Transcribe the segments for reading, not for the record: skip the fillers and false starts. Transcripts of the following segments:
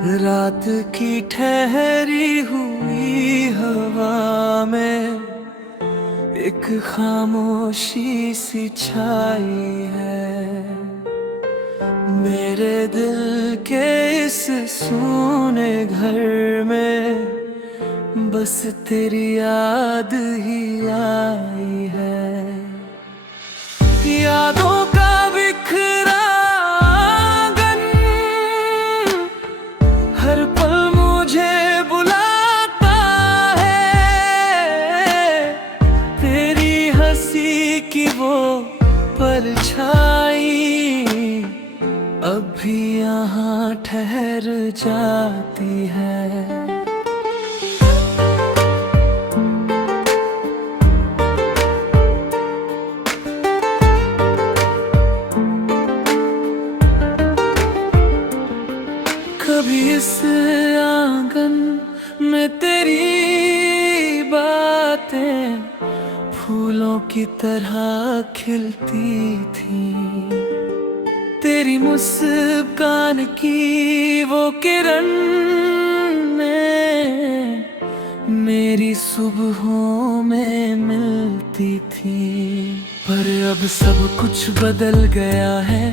रात की ठहरी हुई हवा में एक खामोशी सी छाई है। मेरे दिल के इस सूने घर में बस तेरी याद ही आई है। यादों का बिखरा आंगन हर पल मुझे बुलाता है। तेरी हंसी की वो परछाई अब भी यहाँ ठहर जाती है। कभी इस आंगन में तेरी बातें फूलों की तरह खिलती थी। तेरी मुस्कान की वो किरण में मेरी सुबहों में मिलती थी। पर अब सब कुछ बदल गया है,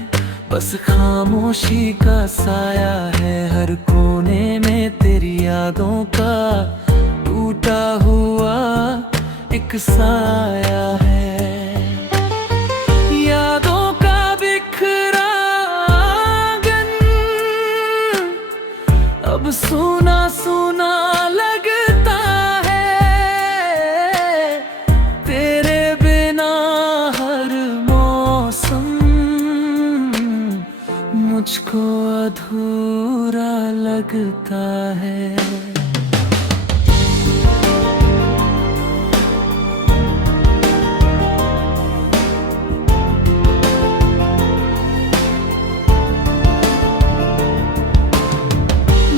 बस खामोशी का साया है। हर कोने में तेरी यादों का टूटा हुआ एक साया है। यादों का बिखरा आंगन अब सूना सूना लगता है। तेरे बिना हर मौसम मुझको अधूरा लगता है।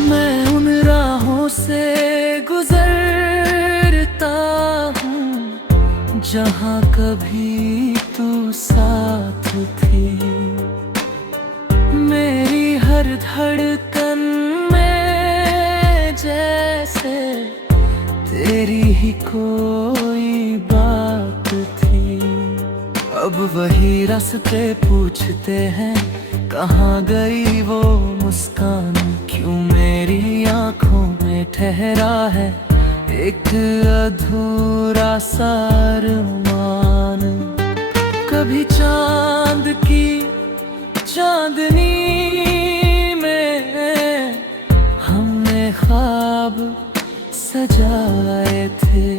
मैं उन राहों से गुजरता हूँ जहाँ कभी तू साथ थी। मेरी हर धड़कन में जैसे तेरी ही कोई बात थी। अब वही रास्ते पूछते हैं, कहाँ गई वो मुस्कान। क्यों मेरी आंखों में ठहरा है एक अधूरा सा अरमान। कभी चांद की चांदनी में हमने ख्वाब सजाए थे।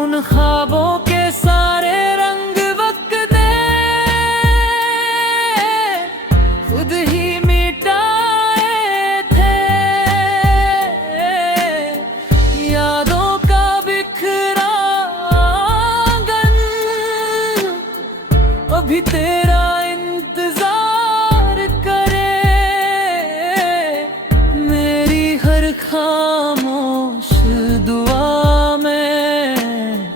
उन ख्वाबों के सारे रंग वक्त ने खुद ही मिटाए थे। यादों का बिखरा आंगन अभी तेरा खामोश दुआ में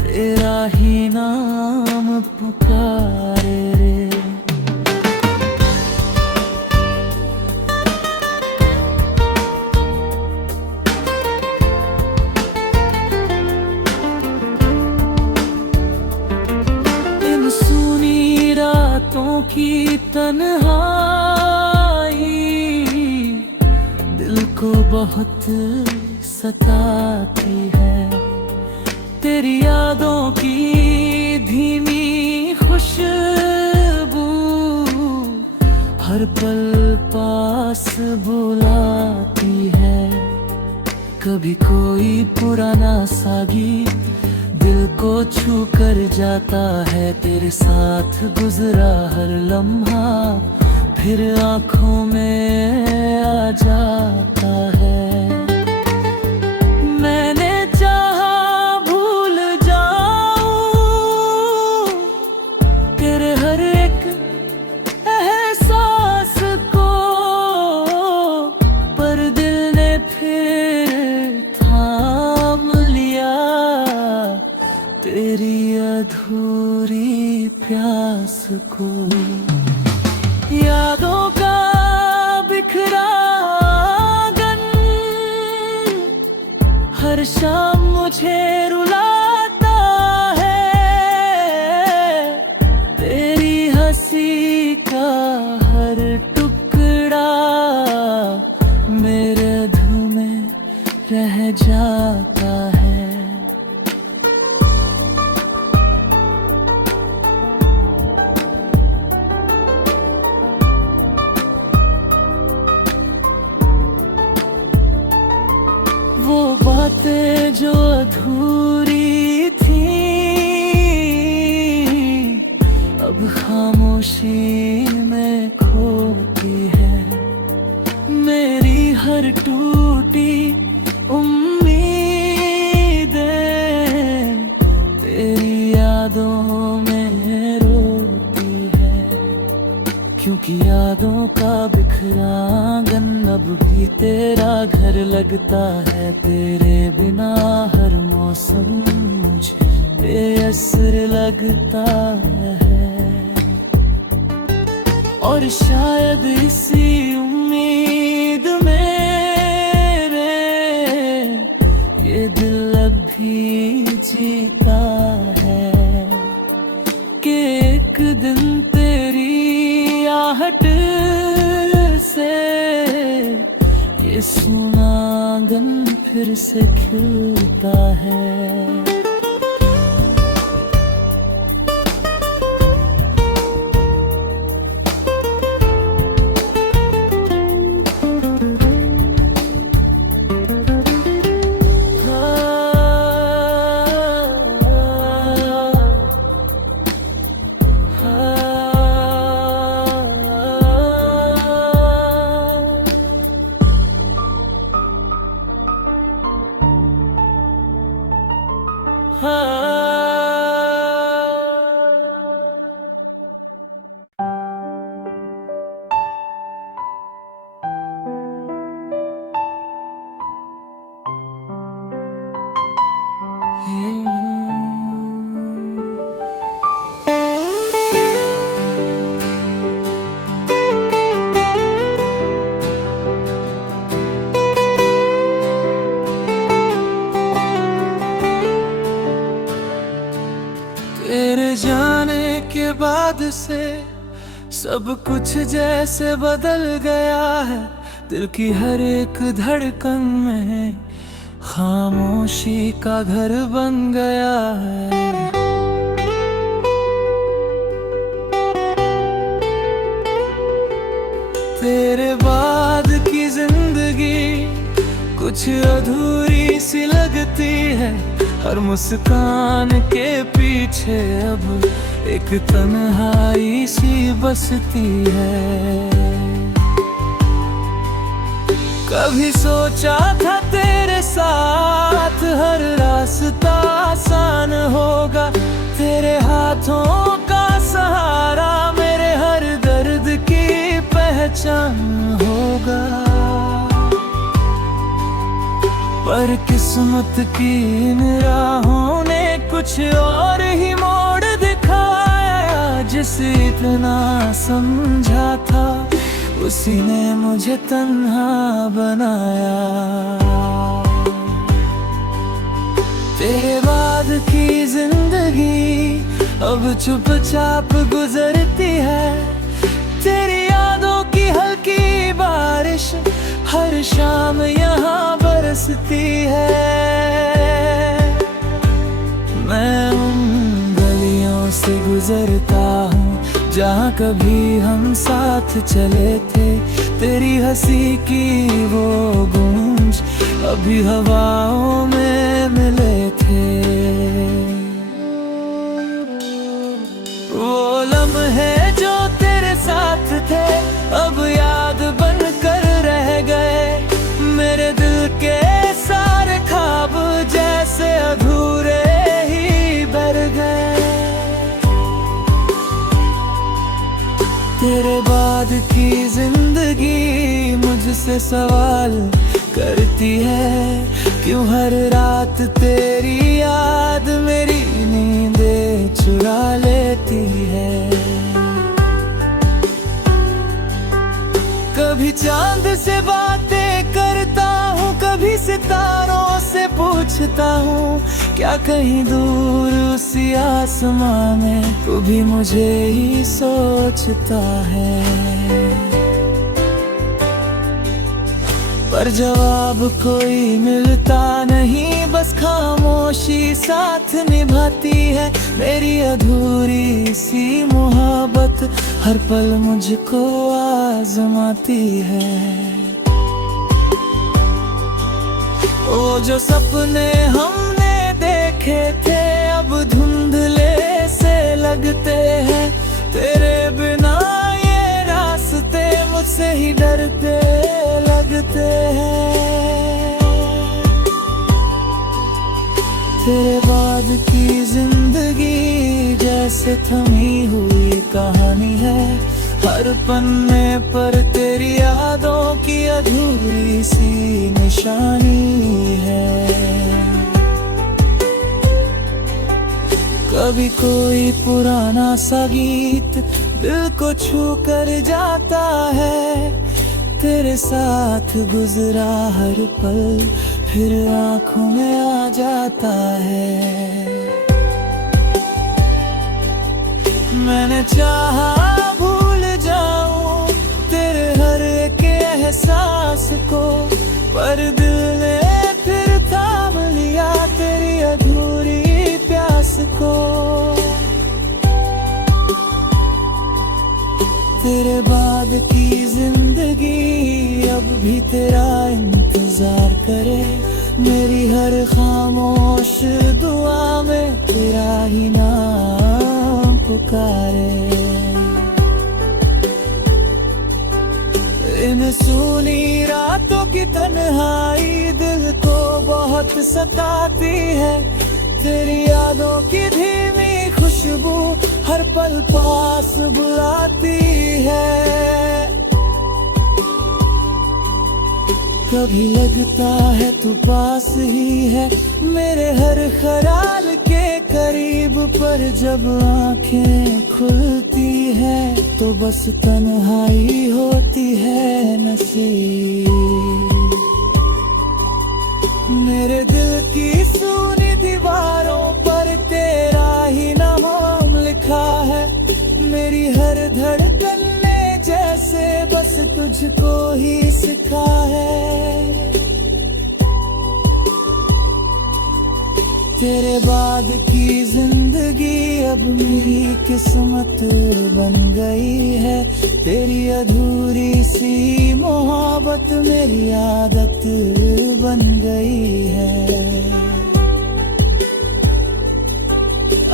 तेरा ही नाम पुकारे रे। इन सूनी रातों की तन्हाई दिल को बहुत सताती है। तेरी यादों की धीमी खुशबू हर पल पास बुलाती है। कभी कोई पुराना सा गीत दिल को छू कर जाता है। तेरे साथ गुजरा हर लम्हा फिर आंखों में आ जाता है। मैंने चाहा भूल जाऊं तेरे हर एक एहसास को, पर दिल ने फिर थाम लिया तेरी अधूरी प्यास को। यादों का रह जाता है। वो बातें जो अधूरी थी अब खामोशी में खोती है। मेरी हर टूटी उम्मीदें तेरी यादों में रोती है, क्योंकि यादों का बिखरा आंगन अब भी तेरा घर लगता है। तेरे बिना हर मौसम मुझे बेअसर लगता है, और शायद इसी उम्मीद मेरे ये दिल अब भी जीता है कि एक दिन तेरी आहट से ये सूना आंगन फिर से खिलता है। तेरे जाने के बाद से सब कुछ जैसे बदल गया है। दिल की हर एक धड़कन में खामोशी का घर बन गया है। तेरे बाद की जिंदगी कुछ अधूरी सी लगती है। हर मुस्कान के पीछे अब एक तन्हाई सी बसती है। कभी सोचा था तेरे साथ हर रास्ता आसान होगा, तेरे हाथों का सहारा मेरे हर दर्द की पहचान होगा। पर किस्मत की इन राहों ने कुछ और ही मोड़ दिखाया। जिसे इतना समझा था उसी ने मुझे तन्हा बनाया। तेरे बाद की जिंदगी अब चुपचाप गुजरती है। तेरी यादों की हल्की बारिश हर शाम यहाँ बरसती है। मैं उन गलियों से गुजरता हूँ जहाँ कभी हम साथ चले थे। तेरी हंसी की वो गूंज अभी हवाओं में मिले थे। वो लम्हे जो तेरे साथ थे अब याद बन कर रह गए। मेरे दिल के सारे ख्वाब जैसे अधूरे ही बढ़ गए। तेरे बाद की जिंदगी मुझसे सवाल करती है, क्यों हर रात तेरी याद मेरी नींदें चुरा लेती है। कभी चांद से बातें करता हूँ, कभी सितारों से पूछता हूँ क्या कहीं दूर उसी आसमां में तू भी मुझे ही सोचता है। पर जवाब कोई मिलता नहीं, बस खामोशी साथ निभाती है। मेरी अधूरी सी मोहब्बत हर पल मुझको आजमाती है। ओ जो सपने हमने देखे थे अब धुंधले से लगते हैं। तेरे बिना ये रास्ते मुझसे ही डरते लगते हैं। तेरे बाद की जिंदगी जैसे थमी हुई कहानी है। हर पन्ने पर तेरी यादों की अधूरी सी निशानी है। कभी कोई पुराना सा गीत दिल को छू कर जाता है। तेरे साथ गुजरा हर पल फिर आंखों में आ जाता है। मैंने चाहा भूल जाऊं तेरे हर एक एहसास को, पर दिल ने फिर थाम लिया तेरी अधूरी प्यास को। तेरे बाद की जिंदगी अब भी तेरा इंतजार करे। मेरी हर खामोश दुआ में तेरा ही नाम पुकारे। इन सूनी रातों की तन्हाई दिल को बहुत सताती है। तेरी यादों की धीमी खुशबू हर पल पास बुलाती है। कभी लगता है तू पास ही है मेरे हर ख्याल के करीब, पर जब आंखें खुलती है तो बस तन्हाई होती है नसीब। मेरे दिल की सूनी दीवारों पर तेरा ही नाम लिखा है। मेरी हर धड़कन ने जैसे बस तुझको ही सिखा है। तेरे बाद की जिंदगी अब मेरी किस्मत बन गई है। तेरी अधूरी सी मोहब्बत मेरी आदत बन गई है।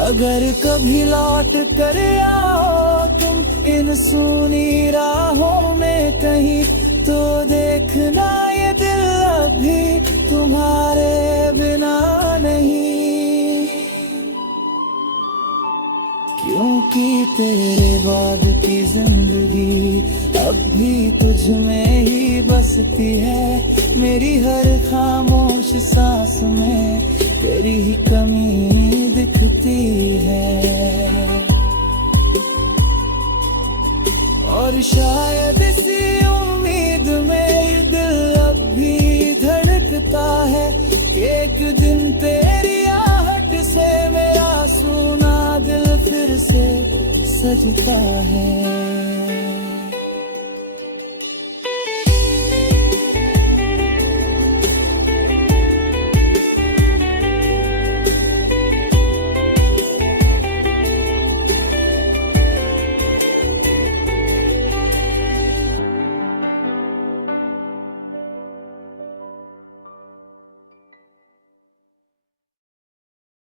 अगर कभी लौट कर आओ तुम इन सूनी राहों में कहीं, तो देखना ये दिल अभी तुम्हारे बिना नहीं। क्योंकि तेरे बाद की जिंदगी अब भी तुझ में ही बसती है। मेरी हर खामोश सांस में तेरी ही कमी दिखती है। और शायद इसी उम्मीद में दिल अब भी धड़कता है कि एक दिन तेरी आहट से मेरा सूना दिल फिर से सजता है।